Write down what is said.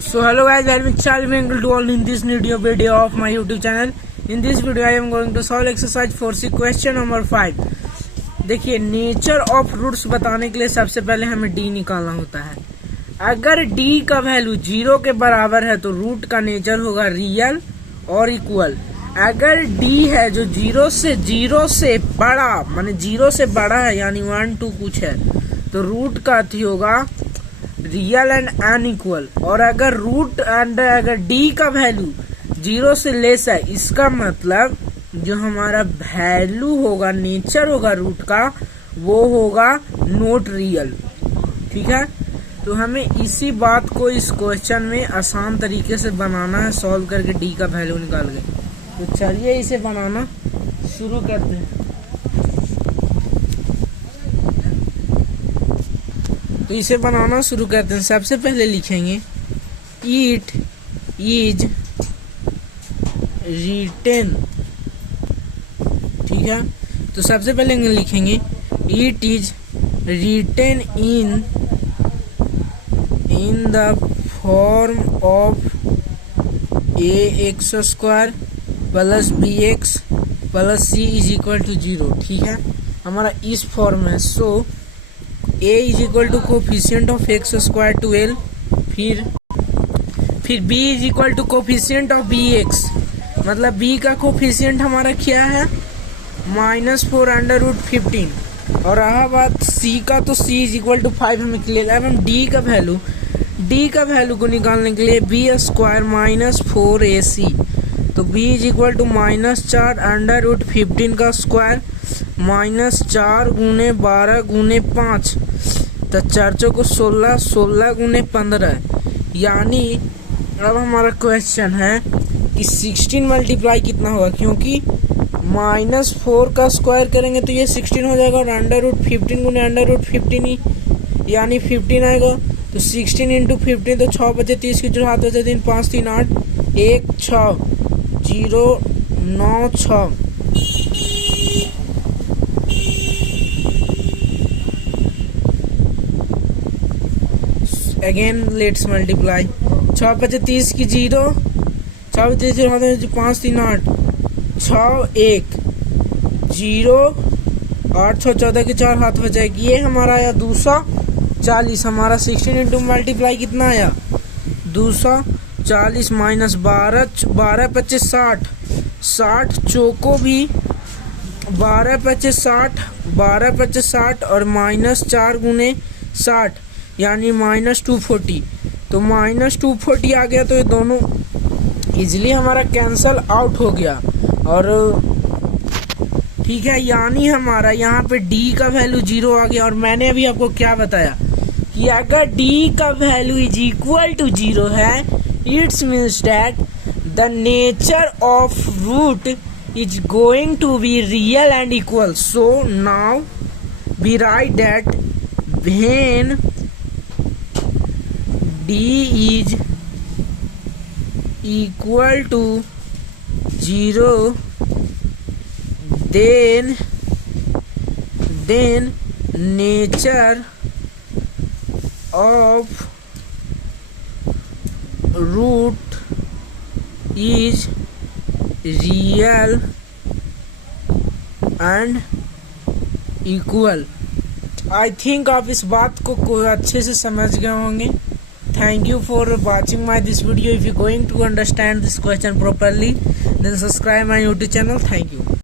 So hello guys, I am Charlie Mangle to all in this new video of my YouTube channel. In this video I am going to solve exercise 4C question number 5. देखिए, nature of roots बताने के लिए सबसे पहले हमें D निकालना होता है। अगर डी का वैल्यू 0 के बराबर है तो रूट का नेचर होगा रियल और इक्वल। अगर डी है जो 0 से बड़ा माने 0 से बड़ा है यानी 1 2 कुछ है तो रूट का अति होगा रियल एंड अनइक्वल। और अगर अगर डी का वैल्यू 0 से लेस है इसका मतलब जो हमारा वैल्यू होगा नेचर होगा रूट का वो होगा नॉट रियल। ठीक है, तो हमें इसी बात को इस क्वेश्चन में आसान तरीके से बनाना है, सॉल्व करके डी का वैल्यू निकाल के। तो चलिए इसे बनाना शुरू करते हैं। तो इसे बनाना शुरू करते हैं। सबसे पहले लिखेंगे इट इज रिटेन। ठीक है, तो सबसे पहले लिखेंगे it is written in the form of ax² plus bx plus c is equal to 0। ठीक है, हमारा इस फॉर्म है। So a is equal to coefficient of x² to l, फिर b is equal to coefficient of bx, मतलब b का coefficient हमारा क्या है -4√15। और रहा बात c का, तो c इज इक्वल टू 5 हमें क्लियर है। हम d का वैल्यू को निकालने के लिए b² -4ac, तो b इज इक्वल टू -4√15 का स्क्वायर -4 गुने 12 गुने 5, तो 4 को 16, 16 गुने 15। यानी अब हमारा क्वेश्चन है कि 16 मल्टीप्लाई कितना होगा, क्योंकि -4 का स्क्वायर करेंगे तो ये 16 हो जाएगा और √15 गुने √15 यानी 15 आएगा। तो 16 इंटू 15 तो 6 बचे 30 की 7 बचे 3 5 3 8 1 6 0 9 6। Again let's multiply. 6 बचे 30 की 0, 6 बचे 30 5 3 8 6 1 0 8 6 14 की 4 हाथ बचेगी। ये हमारा आया 240। हमारा 16 इंटू मल्टीप्लाई कितना आया 240 माइनस 12 25 60 चौको भी 12 25 60 12 25 60 और -4 गुने 60 यानी -240। तो -240 आ गया तो ये दोनों इजीली हमारा कैंसल आउट हो गया। और ठीक है, यानी हमारा यहाँ पे d का वैल्यू 0 आ गया। और मैंने अभी आपको क्या बताया कि अगर d का वैल्यू इज इक्वल टू 0 है it's means that the nature of root is going to be real and equal. So now we write that when d is equal to 0 then nature of root is real and equal। I think आप इस बात को अच्छे से समझ गए होंगे। Thank you for watching this video. If you going to understand this question properly, then subscribe my YouTube channel. Thank you.